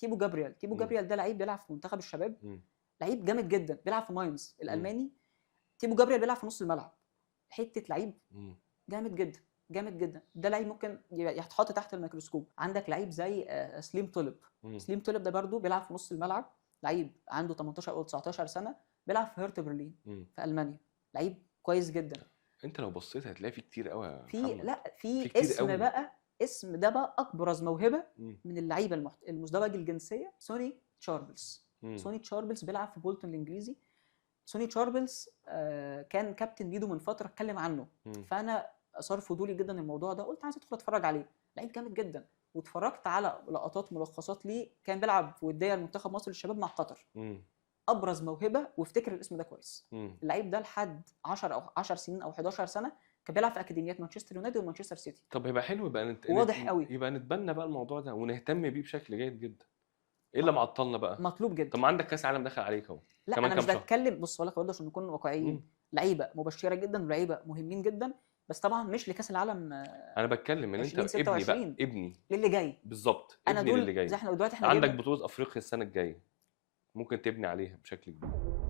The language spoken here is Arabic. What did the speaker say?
تيبو جابريال. تيبو جابريال ده لعيب بيلعب في منتخب الشباب، مم. لعيب جامد جدا، بيلعب في ماينز الالماني. تيبو جابريال بيلعب في نص الملعب، حته لعيب مم. جامد جدا، جامد جدا. ده لعيب ممكن يتحط تحت الميكروسكوب. عندك لعيب زي سليم طلب. سليم طلب ده برده بيلعب في نص الملعب، لعيب عنده 18 او 19 سنه، بيلعب في هيرت برلين في المانيا، لعيب كويس جدا. انت لو بصيت هتلاقي في كتير قوي يا في محمد. لا في في كتير اسم قوي. بقى، اسم ده بقى ابرز موهبه من اللعيبه المزدوجه الجنسيه، سوني تشارلز. سوني تشارلز بيلعب في بولتون الانجليزي. سوني تشارلز كان كابتن بيدو من فتره، اتكلم عنه. فانا اثار فضولي جدا الموضوع ده، قلت عايز ادخل اتفرج عليه. لعيب جامد جدا، واتفرجت على لقطات ملخصات ليه، كان بيلعب في وديه لمنتخب مصر للشباب مع قطر. ابرز موهبه، وافتكر الاسم ده كويس. اللعيب ده لحد 10 او 10 سنين او 11 سنه كان بيلعب في اكاديميات مانشستر يونايتد ومانشستر سيتي. طب هيبقى حلو، يبقى واضح قوي، يبقى نتبنى بقى الموضوع ده ونهتم بيه بشكل جيد جدا. ايه اللي معطلنا بقى؟ مطلوب جدا. طب ما عندك كاس عالم داخل عليك اهو. لا انا مش بتكلم، بص اقول لك برضه عشان نكون واقعيين، لعيبه مبشره جدا ولعيبه مهمين جدا، بس طبعا مش لكاس العالم. انا بتكلم ان انت ابني بقى، ابني للي جاي بالظبط، انا ابني دول للي جاي. زي احنا دلوقتي احنا عندك بطوله افريقيا السنه الجايه، ممكن تبني عليها بشكل كبير.